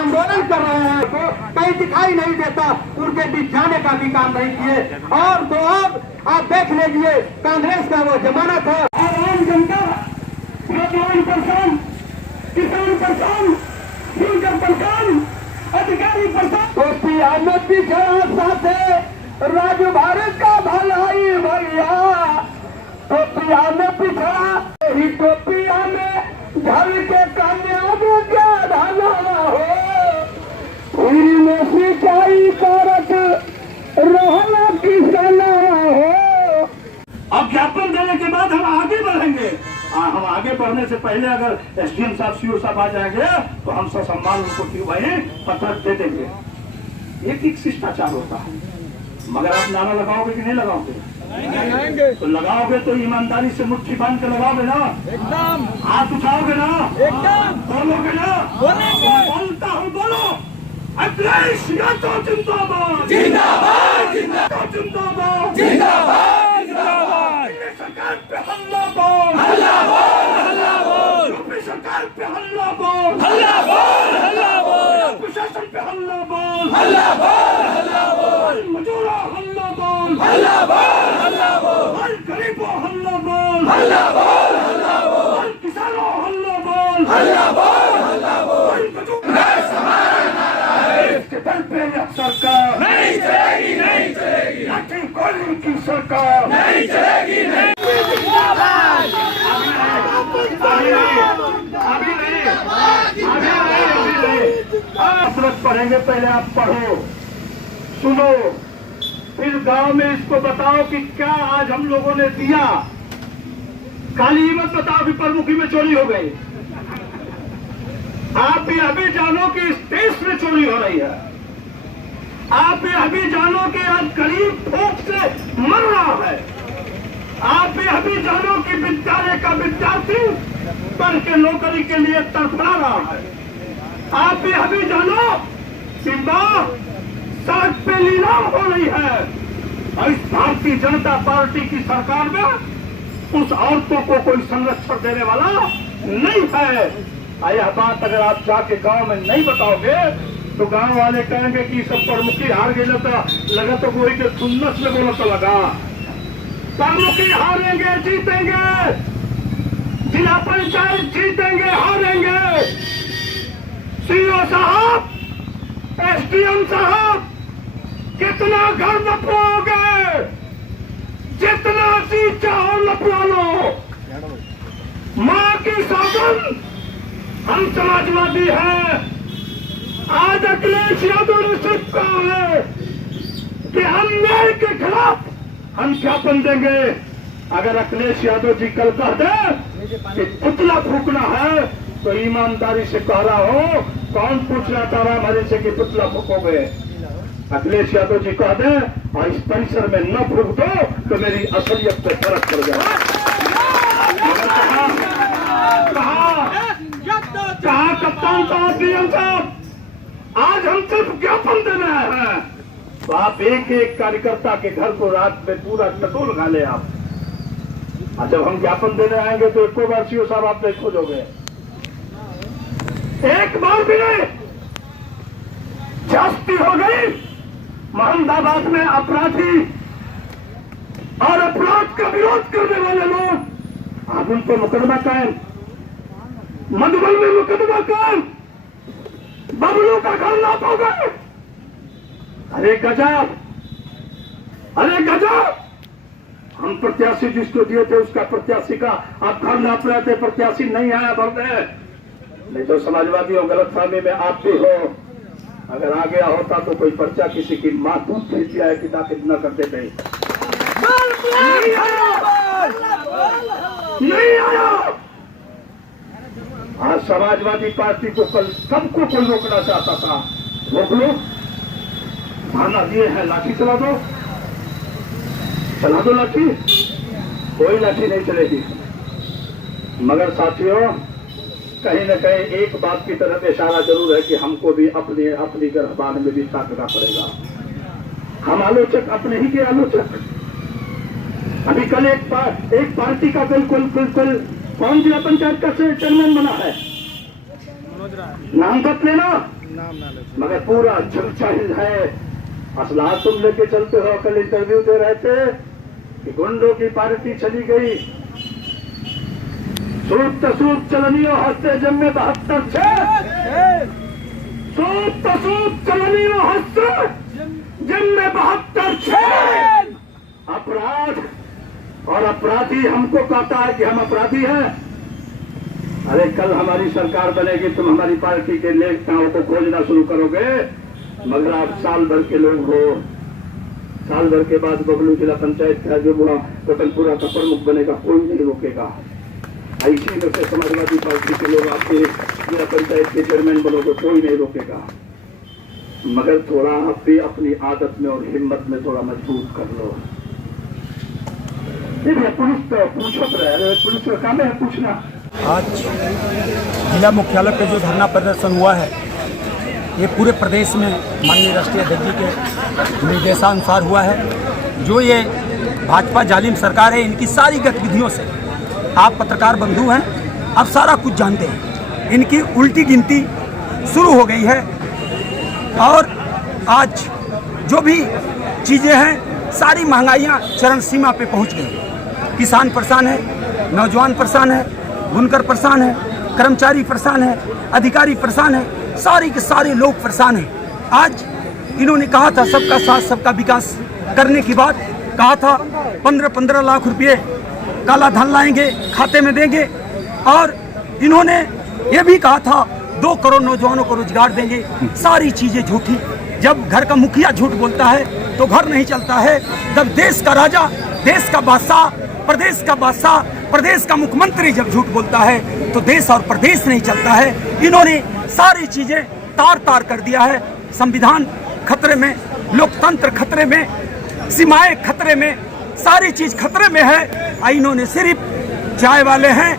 आंदोलन कर रहे हैं तो कहीं दिखाई नहीं देता, उनके बीच जाने का भी काम नहीं किए। और तो अब आप देख लीजिए कांग्रेस का वो जमाना था। और आम जनता नौजवान परेशान, किसान परेशान, यूजर परेशान, अधिकारी परेशान। तो सियासत पीछे साथे राजू भारत का भलाई भैया, तो सियासत पिछड़ा ही टोपिया में ढल के कामयाब क्या ढाला हो, में सिंचाई करत रहना किसाना हो। अब ज्ञापन देने के बाद हम आगे बढ़ेंगे। हम आगे बढ़ने से पहले अगर एसडीएम साहब सीओ साहब आ जाएंगे तो हम ससम्मान उनको क्यों भाई पत्र दे देंगे। एक शिष्टाचार होता है, मगर आप नारा लगाओगे कि नहीं लगाओगे? तो लगाओगे तो ईमानदारी से मुट्ठी बांध के लगाओगे ना, एकदम हाथ उठाओगे ना, एकदम बोलोगे ना, बोलेंगे। बोलता हूँ, बोलो अखिलेश यादव जिंदाबाद, जिंदाबाद, जिंदाबाद, जिंदाबाद, जिंदाबाद, जिंदाबाद। सरकार पे हल्ला बोल, हल्ला बोल, हल्ला बोल। यूपी सरकार पे हल्ला बोल, हल्ला बोल, हल्ला बोल। प्रशासन पे हल्ला बोल, हल्ला बोल, हल्ला बोल। मजूरा हल्ला बोल, हल्ला बोल, हल्ला बोल। गरीबों हल्ला बोल, हल्ला बोल, हल्ला बोल। किसानों हल्ला बोल, हल्ला बोल, हल्ला बोल। दल पे सरकार नहीं चलेगी, नहीं चलेगी। लाठी गोली की सरकार नहीं चलेगी, नहीं। पढ़ेंगे, पहले आप पढ़ो, सुनो, फिर गांव में इसको बताओ कि क्या आज हम लोगों ने दिया। काली मत बताओ कि प्रमुखी में चोरी हो गई। आप भी अभी जानो कि इस देश में चोरी हो रही है। आप भी अभी जानो कि आज गरीब भूख से मर रहा है। आप भी अभी जानो कि विद्यालय का विद्यार्थी पढ़ के नौकरी के लिए तड़फड़ा रहा है। आप भी अभी जानो कि मां सड़क पे नीलाम हो रही है। और इस भारतीय जनता पार्टी की सरकार में उस औरतों को कोई संरक्षण देने वाला नहीं है। यह बात अगर आप जाके गांव में नहीं बताओगे तो गांव वाले कहेंगे कि सब प्रमुखी हार गए, लगा तो कोई के सुन्नत में बोला तो लगा। प्रमुखी हारेंगे जीतेंगे, जिला पंचायत जीतेंगे हारेंगे। सीओ साहब, एसडीएम साहब, कितना घर लपवाओगे? जितना जी चाहो लपवा लो। मां की सौगंध, हम समाजवादी हैं। आज अखिलेश यादव ने सिर्फ कहा है कि हम न्याय के खिलाफ हम ज्ञापन देंगे। अगर अखिलेश यादव जी कल कह दे कि पुतला फूकना है तो ईमानदारी से कह रहा हो, कौन पूछ रहा था हमारे से कि पुतला फूकोगे? अखिलेश यादव जी कह दे और इस परिसर में न फूक दो तो मेरी असलियत पे फर्क पड़ जाए। कहा कप्तान साहब, डीएम साहब, आज हम सिर्फ ज्ञापन दे रहे हैं। तो आप एक एक कार्यकर्ता के घर को रात में पूरा टटोल खा ले आप। और जब हम ज्ञापन देने आएंगे तो एको बार सीओ साहब आप नहीं खोजोगे, एक बार भी नहीं। जास्ती हो गई। मोहम्मदाबाद में अपराधी और अपराध का विरोध करने वाले लोग, आप उन पर मुकदमा कायम। मधुबन में मुकदमा कायम, बबलू का घर लाप हो गए। अरे गजब, अरे गजब। हम प्रत्याशी जिसको दिए थे उसका प्रत्याशी का आप घर नाप रहे थे, प्रत्याशी नहीं आया भरने। नहीं तो समाजवादियों गलतफहमी में आप भी हो। अगर आ गया होता तो कोई पर्चा किसी की मां दूध भेज दिया है कि दाखिल न करते थे। नहीं आया। आज समाजवादी पार्टी को कल सबको कोई रोकना चाहता था, रोक लो। थाना दिए हैं, लाठी चला दो, चला दो लाठी। कोई लाठी नहीं चलेगी। मगर साथियों, कहीं न कहीं एक बात की तरफ इशारा जरूर है कि हमको भी अपनी गर्भान में भी ताकना पड़ेगा। हम आलोचक अपने ही के आलोचक। अभी कल एक पार्टी का बिल्कुल कौन जिला पंचायत का चेयरमैन बना है, नाम तक लेना। मगर पूरा जमचाहिद है। असलाह तुम लेके चलते हो। कल इंटरव्यू दे रहे थे कि गुंडों की पार्टी चली गई। सूद तसूद चलनियों हंसते जम्मे 72 छे। सूद तसूद चलनियों हंसते जम्मे 72 छे। अपराध और अपराधी हमको कहता है कि हम अपराधी हैं। अरे कल हमारी सरकार बनेगी, तुम हमारी पार्टी के नेताओं को खोजना शुरू करोगे, मगर आप साल भर के लोग हो। साल भर के बाद बबलू जिला पंचायत का जो हुआ रतनपुरा का प्रमुख बनेगा, कोई नहीं रोकेगा। ऐसी में से समाजवादी पार्टी के लोग आपके जिला पंचायत के चेयरमैन बनोगे, कोई नहीं रोकेगा। मगर थोड़ा आप भी अपनी आदत में और हिम्मत में थोड़ा मजबूत कर लो। पुलिस तो पूछो, पुलिस का काम है पूछना। आज जिला मुख्यालय पे जो धरना प्रदर्शन हुआ है, ये पूरे प्रदेश में माननीय राष्ट्रीय अध्यक्ष जी के निर्देशानुसार हुआ है। जो ये भाजपा जालिम सरकार है, इनकी सारी गतिविधियों से आप पत्रकार बंधु हैं, आप सारा कुछ जानते हैं। इनकी उल्टी गिनती शुरू हो गई है और आज जो भी चीज़ें हैं, सारी महंगाइयाँ चरम सीमा पे पहुँच गई। किसान परेशान है, नौजवान परेशान है, बुनकर परेशान है, कर्मचारी परेशान है, अधिकारी परेशान है, सारे के सारे लोग परेशान हैं। आज इन्होंने कहा था सबका साथ सबका विकास करने की बात, कहा था 15-15 लाख रुपए काला धन लाएंगे, खाते में देंगे, और इन्होंने ये भी कहा था 2 करोड़ नौजवानों को रोजगार देंगे। सारी चीजें झूठी। जब घर का मुखिया झूठ बोलता है तो घर नहीं चलता है। जब देश का राजा, देश का बादशाह, प्रदेश का बादशाह, प्रदेश का मुख्यमंत्री जब झूठ बोलता है तो देश और प्रदेश नहीं चलता है। इन्होंने सारी चीजें तार तार कर दिया है। संविधान खतरे में, लोकतंत्र खतरे में, सीमाएं खतरे में, सारी चीज खतरे में है। इन्होंने सिर्फ चाय वाले हैं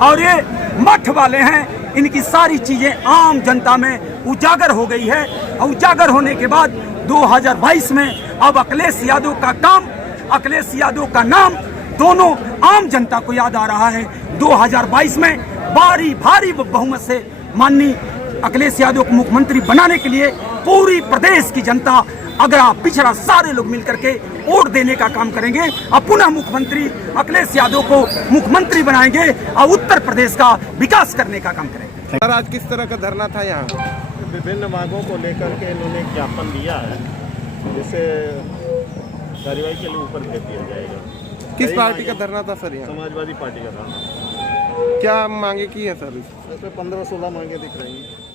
और ये मठ वाले हैं, इनकी सारी चीजें आम जनता में उजागर हो गई है। और उजागर होने के बाद 2022 में अब अखिलेश यादव का काम, अखिलेश यादव का नाम दोनों आम जनता को याद आ रहा है। 2022 में भारी बहुमत से माननीय अखिलेश यादव को मुख्यमंत्री बनाने के लिए पूरी प्रदेश की जनता, अगर आप पिछड़ा सारे लोग मिलकर के वोट देने का काम करेंगे और पुनः मुख्यमंत्री अखिलेश यादव को मुख्यमंत्री बनाएंगे और उत्तर प्रदेश का विकास करने का काम करेंगे। सर, आज किस तरह का धरना था यहाँ? विभिन्न मांगों को लेकर के इन्होंने एक ज्ञापन दिया है, जिसे कार्रवाई के लिए ऊपर भेज दिया जाएगा। किस पार्टी का धरना था सर यहाँ? समाजवादी पार्टी का धरना। क्या मांगे की है सर? इसमें 15-16 मांगे दिख रही हैं।